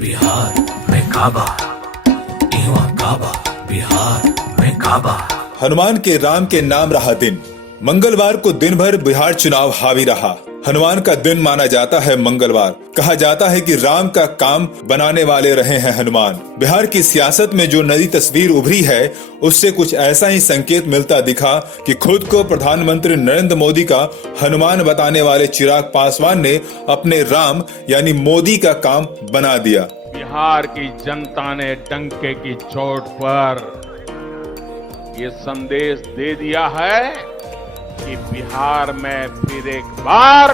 बिहार में काबा, इहवा काबा, बिहार में काबा। हनुमान के राम के नाम रहा दिन। मंगलवार को दिन भर बिहार चुनाव हावी रहा। हनुमान का दिन माना जाता है मंगलवार। कहा जाता है कि राम का काम बनाने वाले रहे हैं हनुमान। बिहार की सियासत में जो नई तस्वीर उभरी है उससे कुछ ऐसा ही संकेत मिलता दिखा कि खुद को प्रधानमंत्री नरेंद्र मोदी का हनुमान बताने वाले चिराग पासवान ने अपने राम यानी मोदी का काम बना दिया। बिहार की जनता ने डंके की चोट पर ये संदेश दे दिया है कि बिहार में फिर एक बार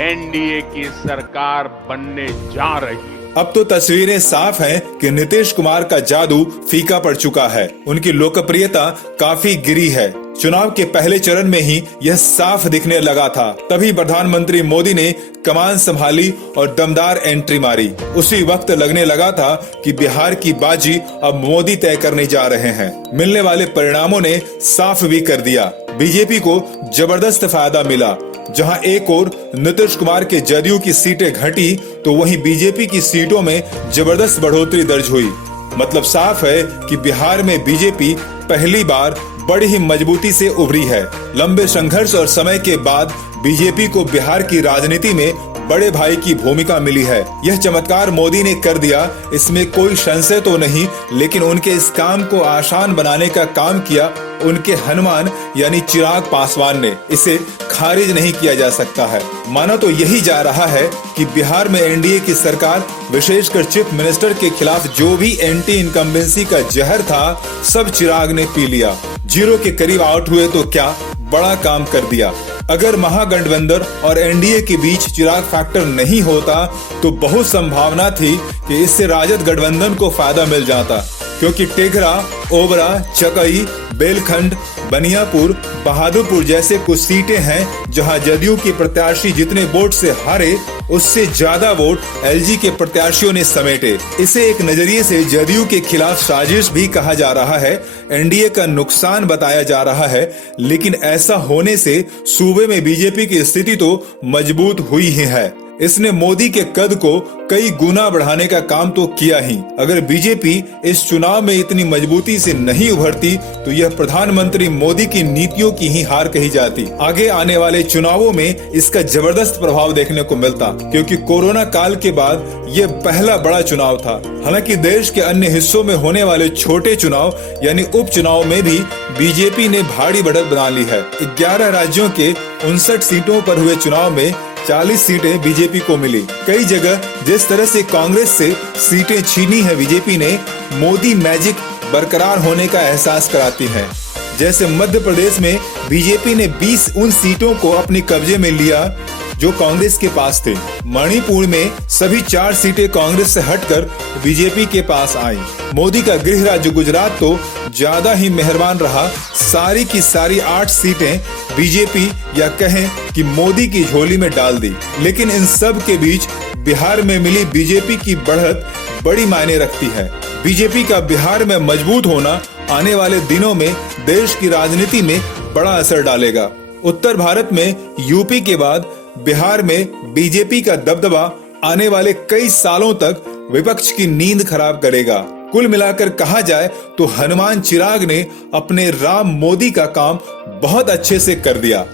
एनडीए की सरकार बनने जा रही है। अब तो तस्वीरें साफ हैं कि नीतीश कुमार का जादू फीका पड़ चुका है। उनकी लोकप्रियता काफी गिरी है। चुनाव के पहले चरण में ही यह साफ दिखने लगा था। तभी प्रधानमंत्री मोदी ने कमान संभाली और दमदार एंट्री मारी। उसी वक्त लगने लगा था कि बिहार की बाजी अब मोदी तय करने जा रहे हैं। मिलने वाले परिणामों ने साफ भी कर दिया। बीजेपी को जबरदस्त फायदा मिला। जहां एक ओर नीतीश कुमार के जदयू की सीटें घटी तो वहीं बीजेपी की सीटों में जबरदस्त बढ़ोतरी दर्ज हुई। मतलब साफ है कि बिहार में बीजेपी पहली बार बड़ी ही मजबूती से उभरी है। लंबे संघर्ष और समय के बाद बीजेपी को बिहार की राजनीति में बड़े भाई की भूमिका मिली है। यह चमत्कार मोदी ने कर दिया, इसमें कोई संशय तो नहीं, लेकिन उनके इस काम को आसान बनाने का काम किया उनके हनुमान यानी चिराग पासवान ने। इसे खारिज नहीं किया जा सकता है। माना तो यही जा रहा है कि बिहार में एनडीए की सरकार विशेषकर चीफ मिनिस्टर के खिलाफ जो भी एंटी इनकम्बेंसी का जहर था सब चिराग ने पी लिया। जीरो के करीब आउट हुए तो क्या बड़ा काम कर दिया। अगर महागठबंधन और एनडीए के बीच चिराग फैक्टर नहीं होता तो बहुत संभावना थी कि इससे राजद गठबंधन को फायदा मिल जाता, क्योंकि टेघरा, ओबरा, चकई, बेलखंड, बनियापुर, बहादुरपुर जैसे कुछ सीटें हैं जहां जदयू के प्रत्याशी जितने वोट से हारे उससे ज्यादा वोट एलजी के प्रत्याशियों ने समेटे। इसे एक नजरिए से जदयू के खिलाफ साजिश भी कहा जा रहा है। एनडीए का नुकसान बताया जा रहा है, लेकिन ऐसा होने से सूबे में बीजेपी की स्थिति तो मजबूत हुई ही है। इसने मोदी के कद को कई गुना बढ़ाने का काम तो किया ही। अगर बीजेपी इस चुनाव में इतनी मजबूती से नहीं उभरती तो यह प्रधानमंत्री मोदी की नीतियों की ही हार कही जाती। आगे आने वाले चुनावों में इसका जबरदस्त प्रभाव देखने को मिलता, क्योंकि कोरोना काल के बाद यह पहला बड़ा चुनाव था। हालांकि देश के अन्य हिस्सों में होने वाले छोटे चुनाव यानी उपचुनाव में भी बीजेपी ने भारी बढ़त बना ली है। 11 राज्यों के 59 सीटों पर हुए चुनाव में 40 सीटें बीजेपी को मिली। कई जगह जिस तरह से कांग्रेस से सीटें छीनी है बीजेपी ने, मोदी मैजिक बरकरार होने का एहसास कराती है। जैसे मध्य प्रदेश में बीजेपी ने 20 उन सीटों को अपने कब्जे में लिया जो कांग्रेस के पास थे। मणिपुर में सभी 4 सीटें कांग्रेस से हटकर बीजेपी के पास आई। मोदी का गृह राज्य गुजरात तो ज्यादा ही मेहरबान रहा। सारी की सारी 8 सीटें बीजेपी या कहें कि मोदी की झोली में डाल दी। लेकिन इन सब के बीच बिहार में मिली बीजेपी की बढ़त बड़ी मायने रखती है। बीजेपी का बिहार में मजबूत होना आने वाले दिनों में देश की राजनीति में बड़ा असर डालेगा। उत्तर भारत में यूपी के बाद बिहार में बीजेपी का दबदबा आने वाले कई सालों तक विपक्ष की नींद खराब करेगा। कुल मिलाकर कहा जाए तो हनुमान चिराग ने अपने राम मोदी का काम बहुत अच्छे से कर दिया।